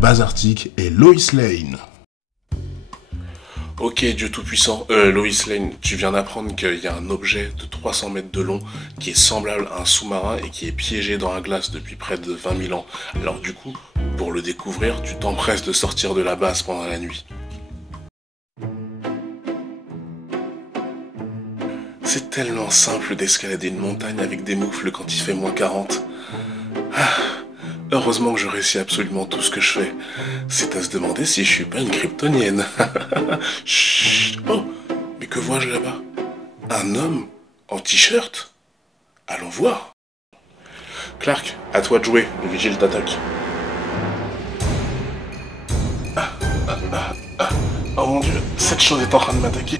Bazartic et Lois Lane. Ok, Dieu Tout-Puissant, Lois Lane, tu viens d'apprendre qu'il y a un objet de 300 mètres de long qui est semblable à un sous-marin et qui est piégé dans la glace depuis près de 20 000 ans. Alors du coup, pour le découvrir, tu t'empresses de sortir de la base pendant la nuit. C'est tellement simple d'escalader une montagne avec des moufles quand il fait moins 40. Heureusement que je réussis absolument tout ce que je fais. C'est à se demander si je suis pas une kryptonienne. Chut. Oh, mais que vois-je là-bas? Un homme en t-shirt? Allons voir. Clark, à toi de jouer, le vigile t'attaque. Oh mon dieu, cette chose est en train de m'attaquer.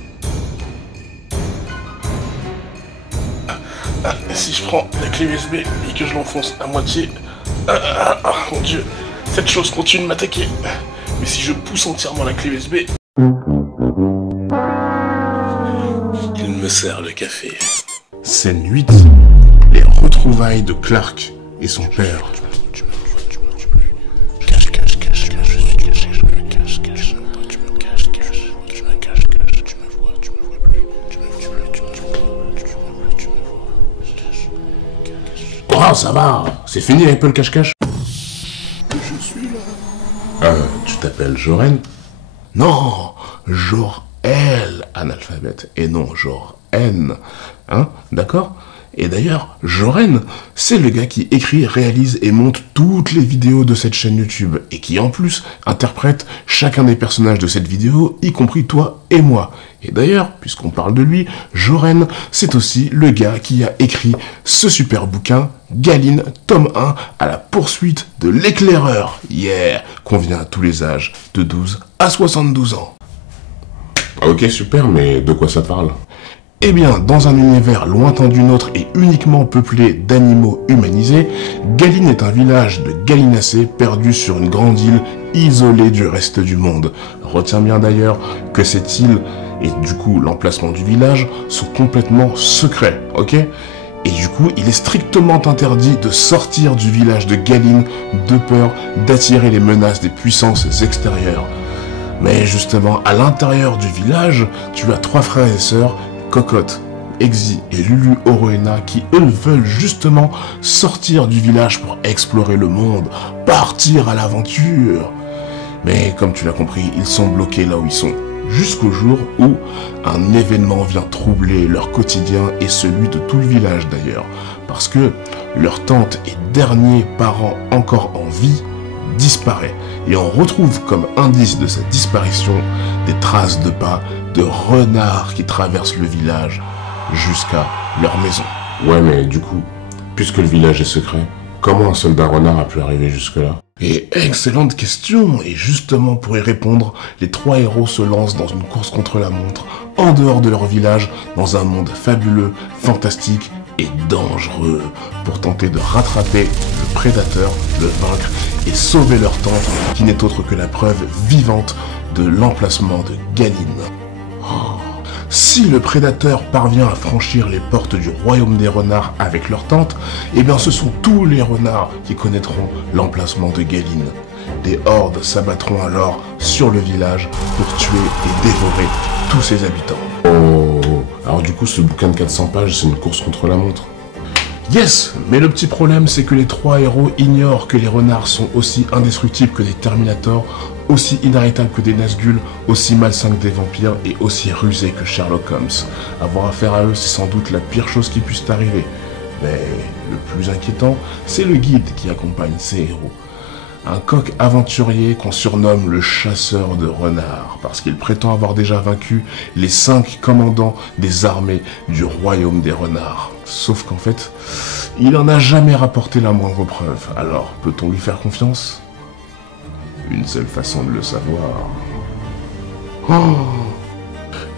Et si je prends la clé USB et que je l'enfonce à moitié... mon dieu, cette chose continue de m'attaquer. Mais si je pousse entièrement la clé USB... Il me sert le café. Scène 8. Les retrouvailles de Clark et son père. Oh, ça va, c'est fini avec le cache-cache. Je suis là. Tu t'appelles Joren? Non, Jor-L, analphabète, et non Jor-N. Hein, d'accord? Et d'ailleurs, Joren, c'est le gars qui écrit, réalise et monte toutes les vidéos de cette chaîne YouTube, et qui en plus interprète chacun des personnages de cette vidéo, y compris toi et moi. Et d'ailleurs, puisqu'on parle de lui, Joren, c'est aussi le gars qui a écrit ce super bouquin, Galine, tome 1, à la poursuite de l'éclaireur, yeah, convient à tous les âges, de 12 à 72 ans. Ok, super, mais de quoi ça parle? Eh bien, dans un univers lointain du nôtre et uniquement peuplé d'animaux humanisés, Galine est un village de gallinacés perdu sur une grande île isolée du reste du monde. Retiens bien d'ailleurs que cette île et du coup l'emplacement du village sont complètement secrets, ok? Et du coup, il est strictement interdit de sortir du village de Galine de peur d'attirer les menaces des puissances extérieures. Mais justement, à l'intérieur du village, tu as 3 frères et sœurs, Cocotte, Exy et Lulu Oroena, qui eux veulent justement sortir du village pour explorer le monde, partir à l'aventure. Mais comme tu l'as compris, ils sont bloqués là où ils sont, jusqu'au jour où un événement vient troubler leur quotidien et celui de tout le village d'ailleurs, parce que leur tante et dernier parent encore en vie disparaît, et on retrouve comme indice de cette disparition des traces de pas de renards qui traversent le village jusqu'à leur maison. Ouais, mais du coup, puisque le village est secret, comment un soldat renard a pu arriver jusque-là? Et excellente question, et justement pour y répondre, les 3 héros se lancent dans une course contre la montre, en dehors de leur village, dans un monde fabuleux, fantastique et dangereux, pour tenter de rattraper le prédateur, le vaincre et sauver leur tante, qui n'est autre que la preuve vivante de l'emplacement de Galine. Si le prédateur parvient à franchir les portes du royaume des renards avec leur tante, eh bien ce sont tous les renards qui connaîtront l'emplacement de Galine. Des hordes s'abattront alors sur le village pour tuer et dévorer tous ses habitants. Oh, alors du coup ce bouquin de 400 pages, c'est une course contre la montre? Yes, mais le petit problème c'est que les 3 héros ignorent que les renards sont aussi indestructibles que des Terminators, aussi inarrêtables que des Nazgûl, aussi malsains que des vampires et aussi rusés que Sherlock Holmes. Avoir affaire à eux, c'est sans doute la pire chose qui puisse t'arriver. Mais le plus inquiétant, c'est le guide qui accompagne ces héros. Un coq aventurier qu'on surnomme le chasseur de renards, parce qu'il prétend avoir déjà vaincu les 5 commandants des armées du royaume des renards. Sauf qu'en fait, il n'en a jamais rapporté la moindre preuve. Alors, peut-on lui faire confiance? Une seule façon de le savoir. Oh,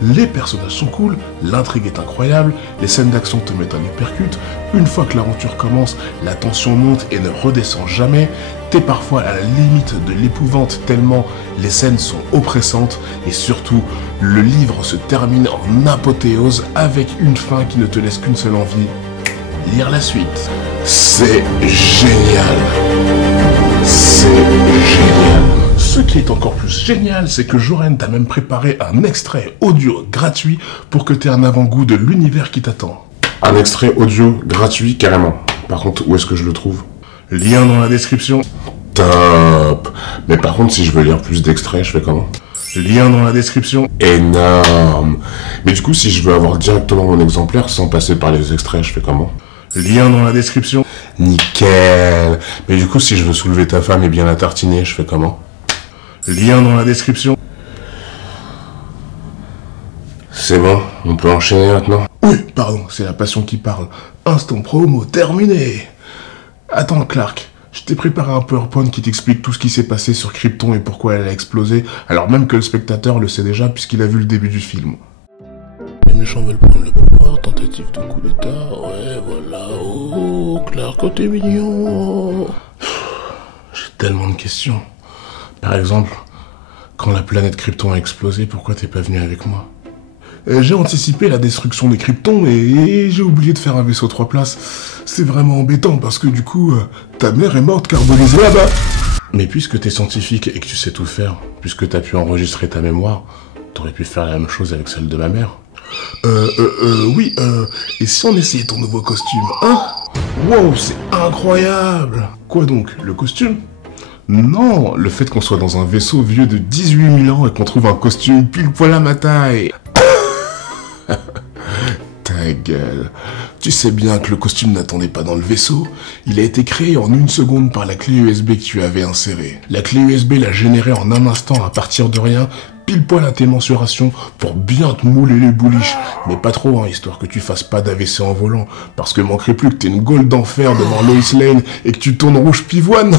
les personnages sont cool, l'intrigue est incroyable, les scènes d'action te mettent un uppercut, une fois que l'aventure commence, la tension monte et ne redescend jamais, t'es parfois à la limite de l'épouvante tellement les scènes sont oppressantes, et surtout, le livre se termine en apothéose avec une fin qui ne te laisse qu'une seule envie, lire la suite. C'est génial! C'est génial. Ce qui est encore plus génial, c'est que Joren t'a même préparé un extrait audio gratuit pour que tu aies un avant-goût de l'univers qui t'attend. Un extrait audio gratuit, carrément. Par contre, où est-ce que je le trouve? Lien dans la description. Top. Mais par contre, si je veux lire plus d'extraits, je fais comment? Lien dans la description. Énorme. Mais du coup, si je veux avoir directement mon exemplaire sans passer par les extraits, je fais comment? Lien dans la description. Nickel. Mais du coup, si je veux soulever ta femme et bien la tartiner, je fais comment? Lien dans la description. C'est bon, on peut enchaîner maintenant? Oui, pardon, c'est la passion qui parle. Instant promo terminé. Attends, Clark, je t'ai préparé un PowerPoint qui t'explique tout ce qui s'est passé sur Krypton et pourquoi elle a explosé, alors même que le spectateur le sait déjà puisqu'il a vu le début du film. Les méchants veulent prendre le pouvoir, tentative de coup d'état, ouais, voilà, oh, Clark, oh, t'es mignon. J'ai tellement de questions. Par exemple, quand la planète Krypton a explosé, pourquoi t'es pas venu avec moi? J'ai anticipé la destruction des Kryptons et j'ai oublié de faire un vaisseau 3 places. C'est vraiment embêtant parce que du coup, ta mère est morte carbonisée là-bas. Mais puisque t'es scientifique et que tu sais tout faire, puisque t'as pu enregistrer ta mémoire, t'aurais pu faire la même chose avec celle de ma mère. Oui, et si on essayait ton nouveau costume, hein? Wow, c'est incroyable! Quoi donc, le costume? Non, le fait qu'on soit dans un vaisseau vieux de 18 000 ans et qu'on trouve un costume pile poil à ma taille. Ta gueule. Tu sais bien que le costume n'attendait pas dans le vaisseau. Il a été créé en 1 seconde par la clé USB que tu avais insérée. La clé USB l'a généré en un instant à partir de rien, pile poil à tes mensurations, pour bien te mouler les bouliches. Mais pas trop, hein, histoire que tu fasses pas d'AVC en volant. Parce que manquerait plus que t'aies une gaule d'enfer devant Lois Lane et que tu tournes rouge pivoine.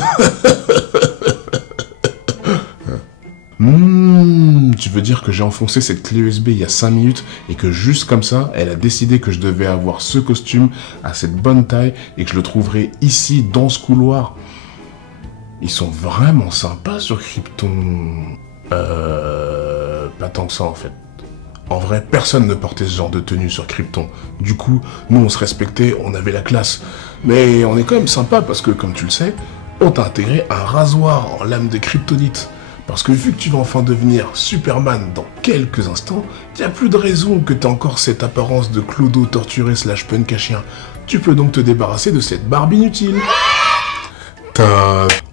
Tu veux dire que j'ai enfoncé cette clé USB il y a 5 minutes et que juste comme ça, elle a décidé que je devais avoir ce costume à cette bonne taille et que je le trouverais ici, dans ce couloir. Ils sont vraiment sympas sur Krypton. Pas tant que ça en fait. En vrai, personne ne portait ce genre de tenue sur Krypton. Du coup, nous on se respectait, on avait la classe. Mais on est quand même sympa parce que, comme tu le sais, on t'a intégré un rasoir en lame de kryptonite. Parce que vu que tu vas enfin devenir Superman dans quelques instants, y a plus de raison que t'aies encore cette apparence de clodo torturé / punk à chien. Tu peux donc te débarrasser de cette barbe inutile.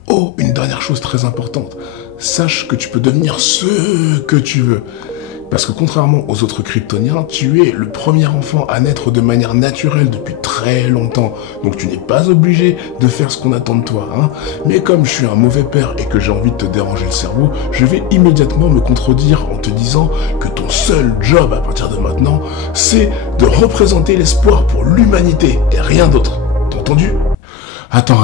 Oh, une dernière chose très importante. Sache que tu peux devenir ce que tu veux. Parce que contrairement aux autres Kryptoniens, tu es le premier enfant à naître de manière naturelle depuis très longtemps. Donc tu n'es pas obligé de faire ce qu'on attend de toi, hein. Mais comme je suis un mauvais père et que j'ai envie de te déranger le cerveau, je vais immédiatement me contredire en te disant que ton seul job à partir de maintenant, c'est de représenter l'espoir pour l'humanité et rien d'autre. T'as entendu ? Attends.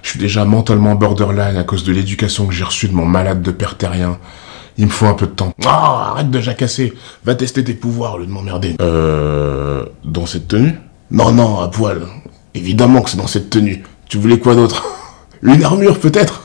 Je suis déjà mentalement borderline à cause de l'éducation que j'ai reçue de mon malade de père terrien. Il me faut un peu de temps. Ah, arrête de jacasser. Va tester tes pouvoirs au lieu de m'emmerder. Dans cette tenue? Non, à poil. Évidemment que c'est dans cette tenue. Tu voulais quoi d'autre? Une armure peut-être?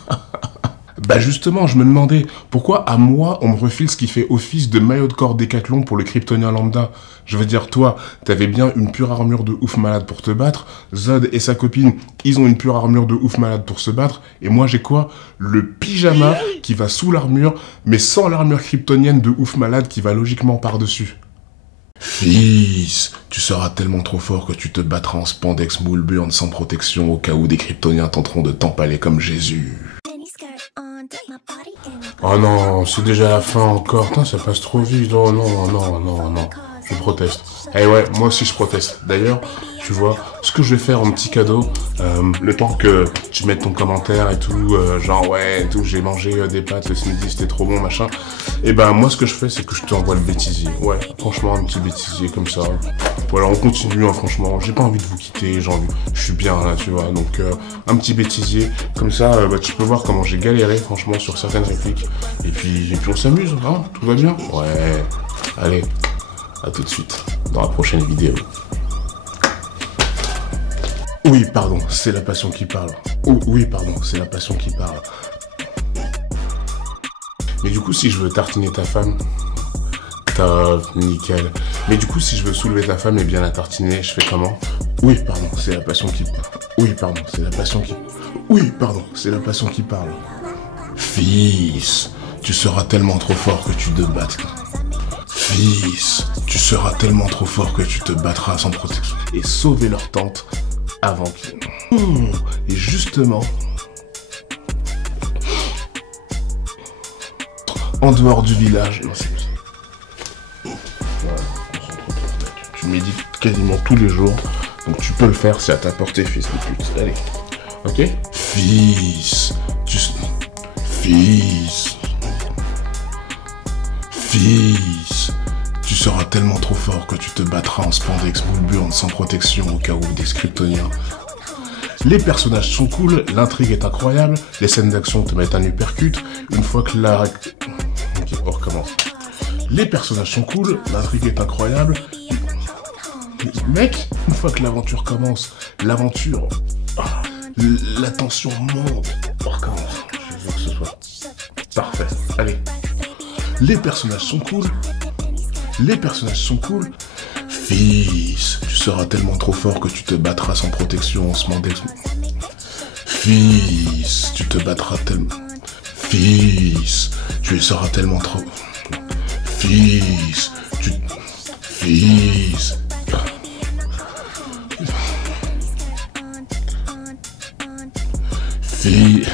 Bah justement, je me demandais, pourquoi à moi, on me refile ce qui fait office de maillot de corps Décathlon pour le Kryptonien lambda? Je veux dire, toi, t'avais bien une pure armure de ouf malade pour te battre, Zod et sa copine, ils ont une pure armure de ouf malade pour se battre, et moi j'ai quoi? Le pyjama qui va sous l'armure, mais sans l'armure kryptonienne de ouf malade qui va logiquement par-dessus. Fils, tu seras tellement trop fort que tu te battras en spandex moulburn sans protection au cas où des Kryptoniens tenteront de t'empaler comme Jésus. Oh non, c'est déjà la fin encore. Putain, ça passe trop vite. Oh non. Je proteste. Eh ouais, moi aussi je proteste. D'ailleurs, tu vois, ce que je vais faire en petit cadeau, le temps que tu mettes ton commentaire et tout, genre ouais, tout, j'ai mangé des pâtes ce midi, c'était trop bon, machin. Et ben moi ce que je fais, c'est que je t'envoie le bêtisier. Ouais, franchement, un petit bêtisier comme ça. Voilà, on continue, hein, franchement. J'ai pas envie de vous quitter, je suis bien là, tu vois. Donc un petit bêtisier, comme ça, bah, tu peux voir comment j'ai galéré, franchement, sur certaines répliques. Et puis on s'amuse, hein, tout va bien. Ouais, allez. A tout de suite, dans la prochaine vidéo. Oui, pardon, c'est la passion qui parle. Oui, pardon, c'est la passion qui parle. Mais du coup, si je veux tartiner ta femme, top, nickel. Mais du coup, si je veux soulever ta femme et bien la tartiner, je fais comment? Oui, pardon, c'est la passion qui parle. Oui, pardon, c'est la passion qui... Oui, pardon, c'est la passion qui parle. Fils, tu seras tellement trop fort que tu te battras. Fils, tu seras tellement trop fort que tu te battras sans protection. Et sauver leur tante avant qu'ils... Et justement... En dehors du village... Non, c'est voilà, tu médites quasiment tous les jours. Donc tu peux le faire, c'est à ta portée, fils de pute. Allez. Ok? Fils, Fils, tu seras tellement trop fort que tu te battras en spandex boulburne sans protection au cas où des Kryptoniens. Les personnages sont cool, l'intrigue est incroyable, les scènes d'action te mettent un uppercut, une fois que la... Ok, on recommence. Les personnages sont cool, l'intrigue est incroyable. Mec, une fois que l'aventure commence, l'aventure... la tension monte. On recommence. Je veux que ce soit parfait. Allez. Les personnages sont cool. Fils, tu seras tellement trop fort que tu te battras sans protection en ce moment. Fils, tu te battras tellement... Fils, tu seras tellement trop... Fils, Fils... Fils...